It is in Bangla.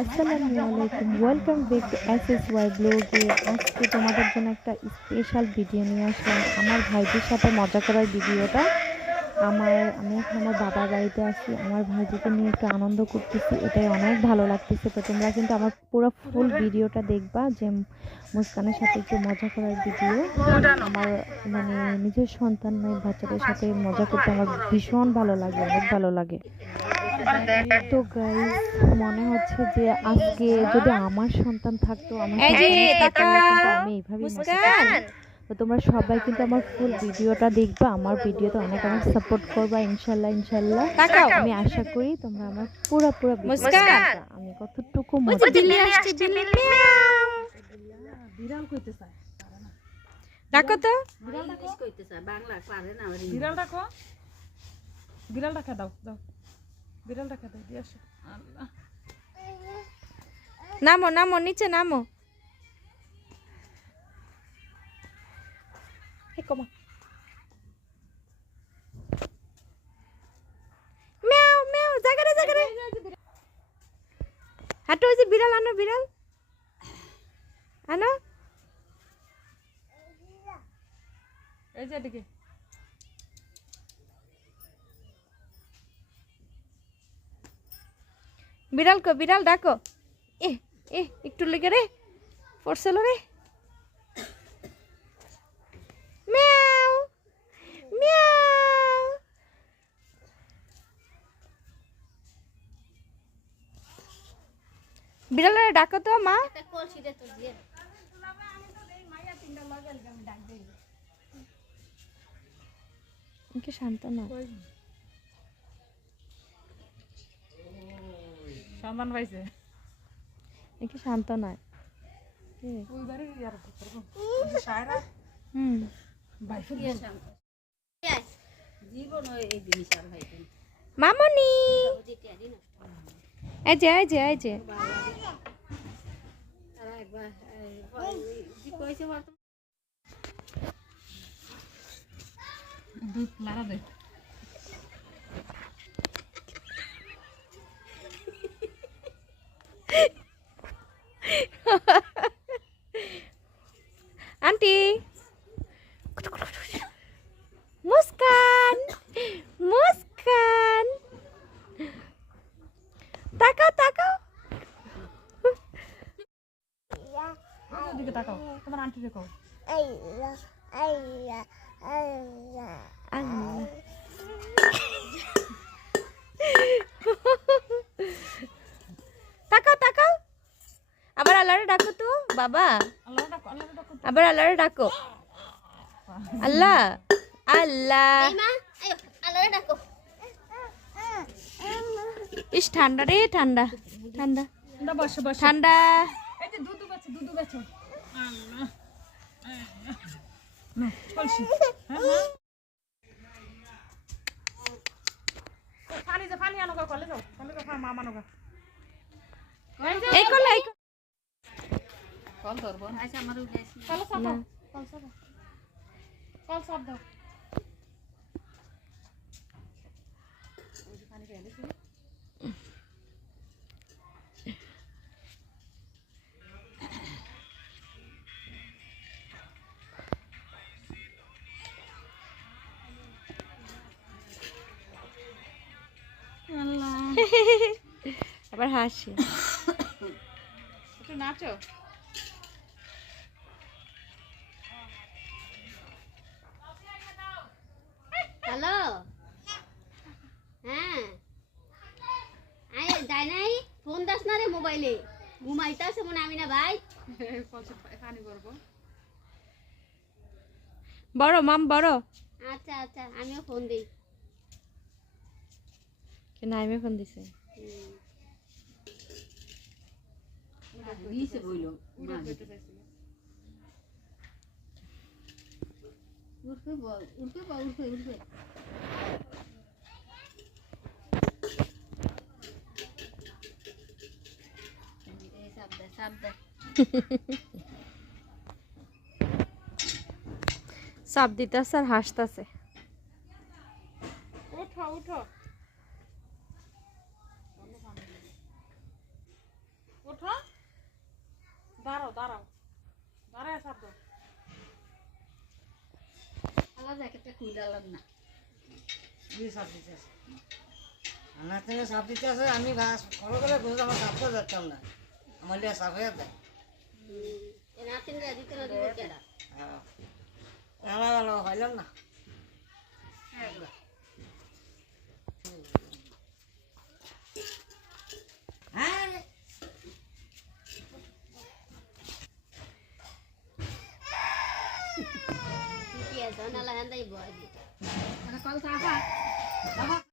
আসসালামু welcome back to S Y ব্লগে আজকে তোমাদের জন্য একটা স্পেশাল ভিডিও নিয়ে আসলাম। আমার ভাইজির সাথে মজা করার ভিডিওটা। আমার, আমি এখন আমার বাবার বাড়িতে আছি। আমার ভাইজিকে নিয়ে একটু আনন্দ করতেছি। এটাই অনেক ভালো লাগতেছে। তো তোমরা কিন্তু আমার পুরো ফুল ভিডিওটা দেখবা যে মুস্কানের সাথে একটু মজা করার ভিডিও আমার মানে নিজের সন্তান নয়, বাচ্চাদের সাথে মজা করতে আমার ভীষণ ভালো লাগে, অনেক ভালো লাগে। তো গাইস মনে হচ্ছে যে আজকে যদি আমার সন্তান থাকতো আমার আমি এইভাবেই তো তোমরা সবাই কিন্তু আমার ফুল ভিডিওটা দেখবা আমার ভিডিওতে অনেক অনেক সাপোর্ট করবা ইনশাল্লাহ ইনশাল্লাহ। আমি আশা করি তোমরা আমার পুরো পুরো। আমি কতটুকু বিল্লি আসছে বিল্লি বিড়াল কইতে চায় ডাকো তো। বিড়াল ডাকো। বিড়াল ডাকা দাও দাও। বিড়াল ডাকা দাও দিয়ে আসো। আল্লাহ। নামো নামো নিচে নামো। এই কমা। ম্যাও ম্যাও জাগারে জাগারে হাঁটো ওই যে বিড়াল আনো বিড়াল। আনো। এই যে এদিকে। বিড়াল কো বিড়াল ডাকো। এ এ একটু লেগে রে পড়ছিল রে। ম্যাও ম্যাও। বিড়ালের ডাকো তো মা। কি শান্ত না। সন্ধান পাইছে। কি শান্ত নয়। মামনি এই যে এই যে এই যে দুধ লারা Anti. Muskan. Muskan. Takau, takau. takau. Teman Anti takau. Ayah, ayah, ayah. Ayah. ডাকো তো বাবা। আল্লাহ ডাকো আল্লাহ আবার আল্লাহরে ডাকো। আল্লাহ আল্লাহ। ইস ঠান্ডা রে ঠান্ডা ঠান্ডা। না বসো বসো। ঠান্ডা। এই যে কলে ধরবো কল সাপ দাও কল সাপ দাও। আবার হাসি। একটু নাচো। মোবাইলে। ঘুমাইতাছে মনে আমি না ভাই? পানি করব বড় মাম বড়। আচ্ছা আচ্ছা আমিও ফোন দিই। নাইমে ফোন দিছে? উঠবে বল উঠবে বা উঠবে উঠবে। চাপ দিতেছে আর হাসতেছে। দিতে আছে। আমি ঘাস করে করে ঘুরে আমার সাপটা ধরতাম না। Amalia Saveda. Ini apa? Apa?